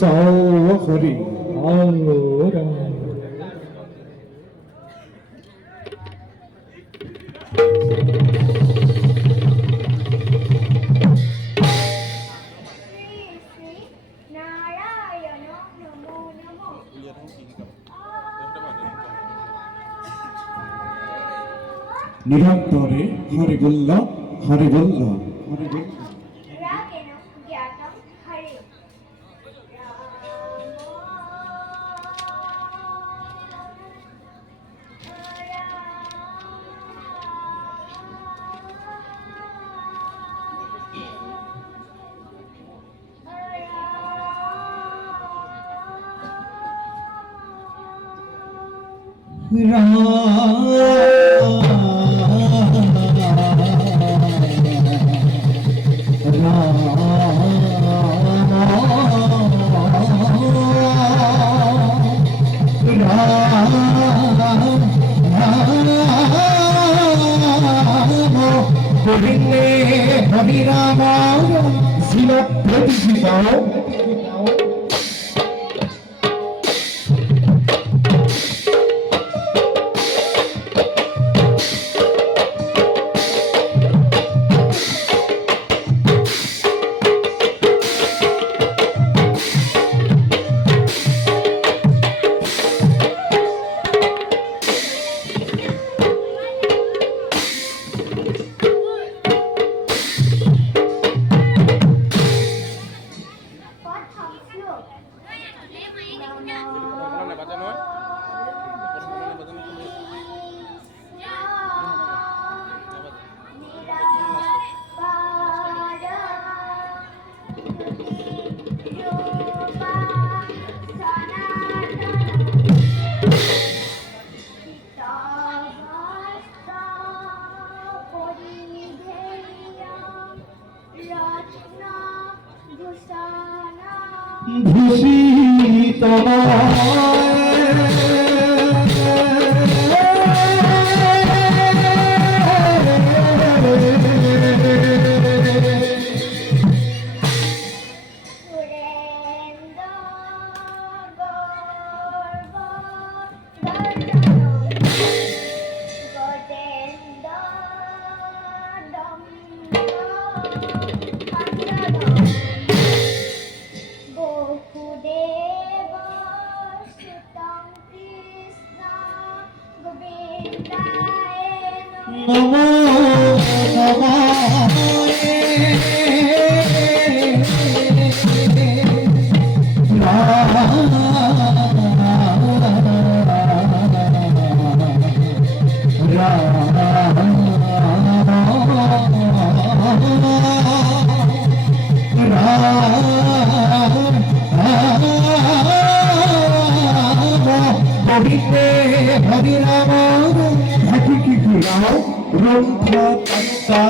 Sauri Alora. নিরন্তরে Hariballabh Hari বল হরি বল রাগেন জ্ঞাতম হরে গোবিন্দে হরি রাম শিল প্রতিষ্ঠিত প্রথম শ্লোক ভূষিত বহুদেব সুতং কৃষ্ণ গোবিন্দায় নমো গোবিন্দে হরি রাম ঘাটি কি ঘুরাও রঙ্গ তত্তা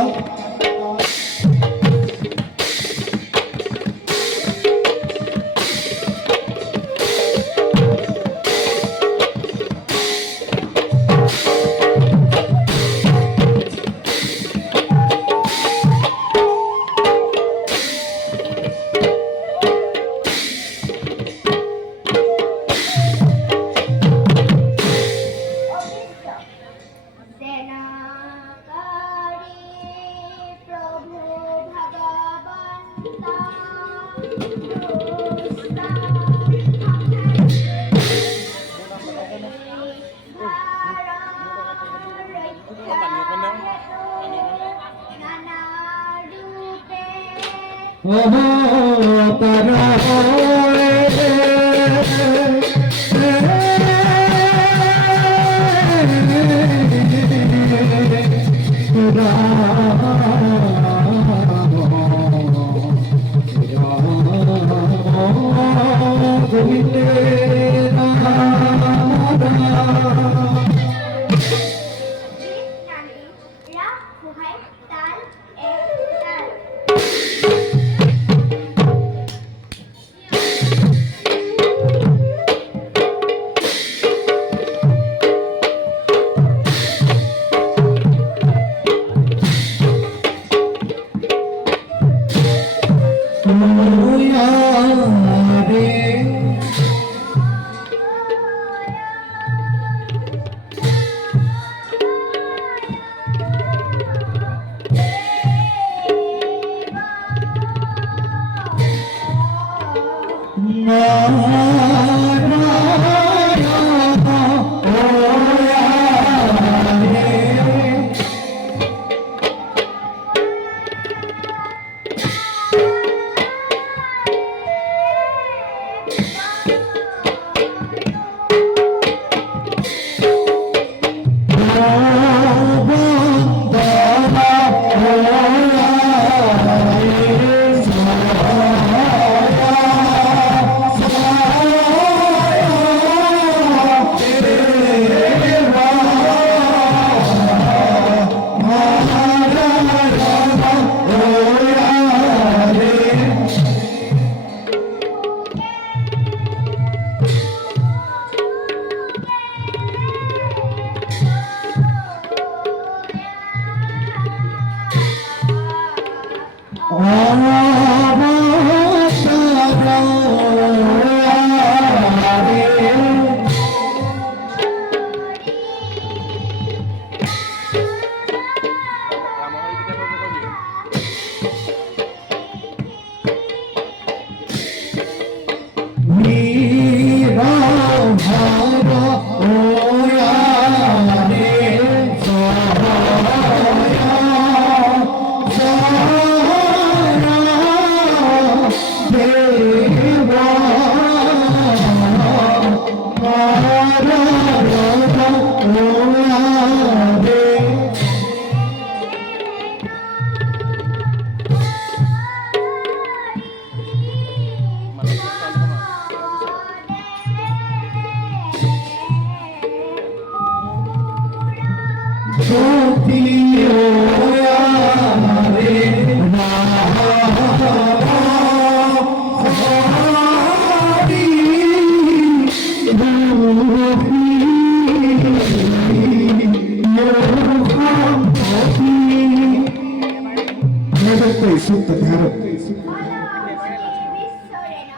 বিশ্বরেণ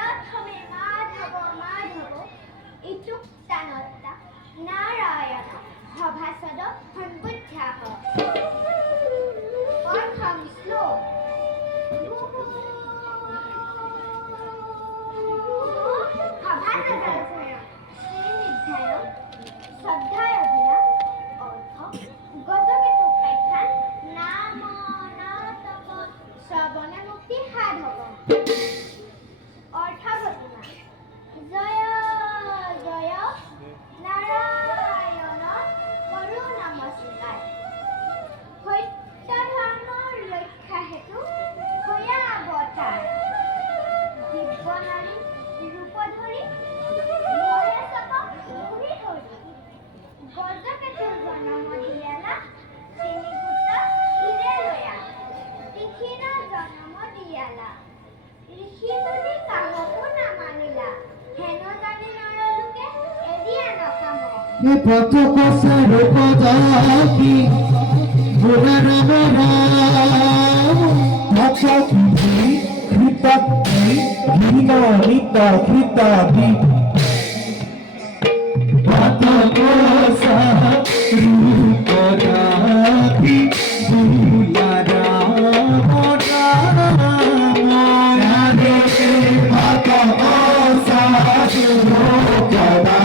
প্রথমে মাধব মাধব ইত্যুক্তানত্তা নারায়ণ ভভাসদ সম্বুদ্ধ্যাহ প্রথম শ্লোক ভভাসদ শ্রীনিধ্যায় শ্রদ্ধায় অভিনা অর্থ গজকেতু উপাখ্যান নাম নাতক শ্রবণে মুক্তি সাধক অর্থ ঘটনা জয় জয় নারায়ণ করু নমস্কার সত্য ধৰ্মৰ ৰক্ষা হেতু হয়া অৱতাৰ দিব্য নাৰী ৰূপ ধৰি মহেশক ঘূৰি ধৰি গজকেতুৰ জন্ম দিয়ালা শ্ৰীনিপুত্ৰ হিৰেলয়া তীক্ষ্ণ জন্ম দিয়ালা ঋষি মুনি কামকো নামানিলা হেন জানি নৰলোকে এৰিয়া নকাম ये पथक स्वरूप जाकी गुरु नम राम भक्त कृत गीत नित कृत पथक स्वरूप जाकी गुरु राम राम पथक स्वरूप जाकी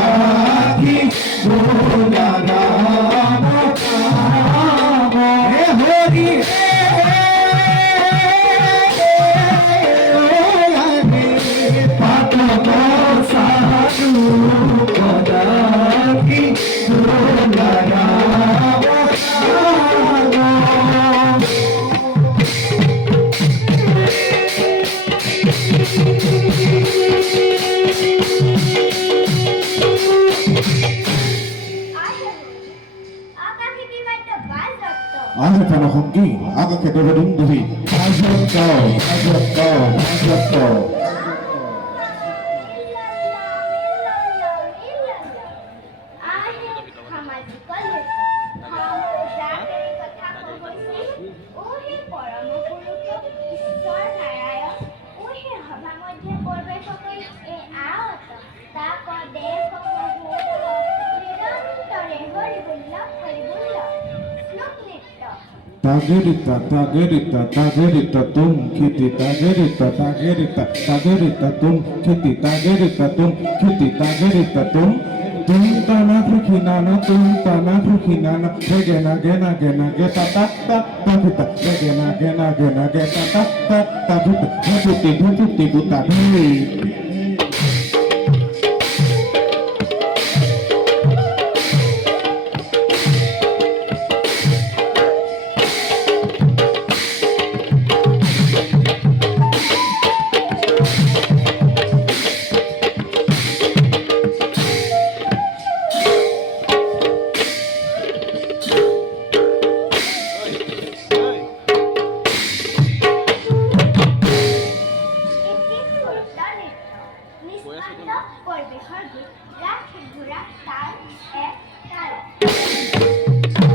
Ada tanah honggi, agak kedua dungduhi. Ajak kau, ajak kau, ajak kau. Tagerita, tagerita, tagerita, tum kiti, tagerita, tagerita, tagerita, tum kiti, tagerita, tum kiti, tagerita, tum tanah berkinana, tanah berkinana, gena gena gena geta tak tak tak tak, gena gena gena geta tak tak tak tak, putih buta beli. পরিবেশৰ গীত ৰাগ ঘোঁৰা তাল এক তাল